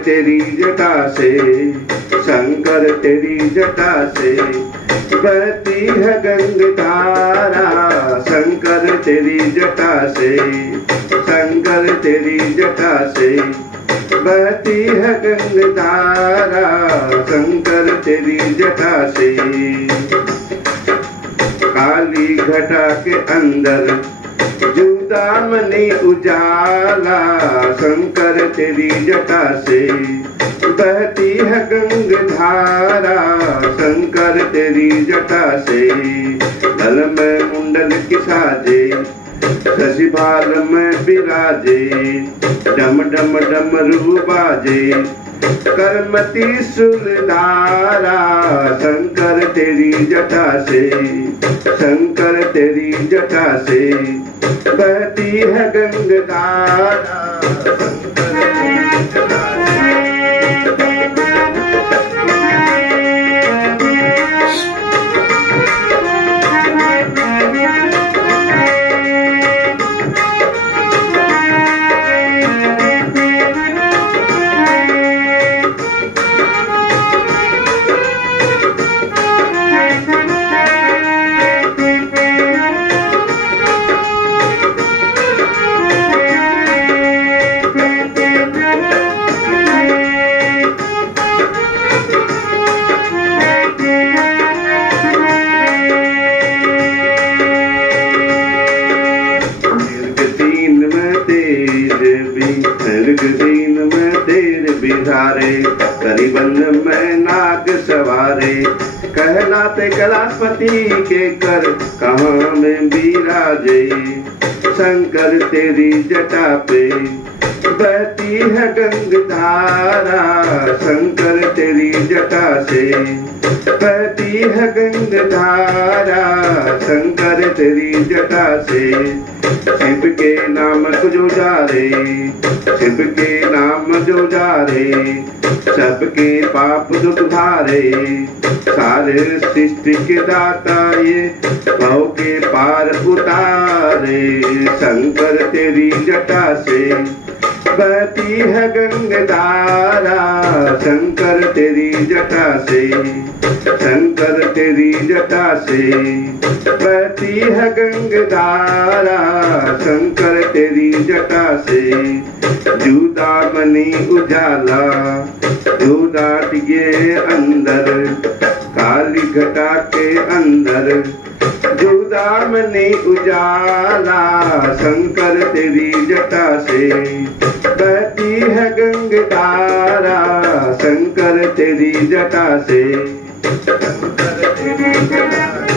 तेरी जटा से, शंकर तेरी जटा से बहती है गंगाधारा। शंकर तेरी जटा से, शंकर तेरी जटा से बहती है गंगाधारा। शंकर तेरी जटा से काली घटा के अंदर जुदामनी उजाला। शंकर तेरी जटा से बहती है गंगाधारा। शंकर तेरी जटा से गल में मुंडल की साजे, शशि भाल में बिराजे, डम डम डमरू बाजे, करमती सुलधारा। शंकर तेरी जटा से, शंकर तेरी जटा से बहती है गंगाधारा। दीन में तेरे बिधारे, करीबन में नाग सवारे, कहलाते कलापति के कर कहाँ में बिराजे। शंकर तेरी जटा पे बहती है गंगाधारा। शंकर तेरी जटा से बहती है गंगाधारा। शंकर तेरी जटा से शिव के नाम को जो जारे, शिव के नाम जो जारे, सबके पाप दुख भारे। सारे सृष्टि के दाता ये भव के पार उतारे। शंकर तेरी जटा से बहती है गंगाधारा। शंकर तेरी जटा से, शंकर तेरी जटा से बहती है गंगाधारा। शंकर तेरी जटा से जुदामनी उजाला, जुदाट के अंदर काली घटा के अंदर जुदामनी उजाला। शंकर तेरी जटा से बहती है गंगाधारा। शंकर तेरी जटा से, शंकर तेरी जटा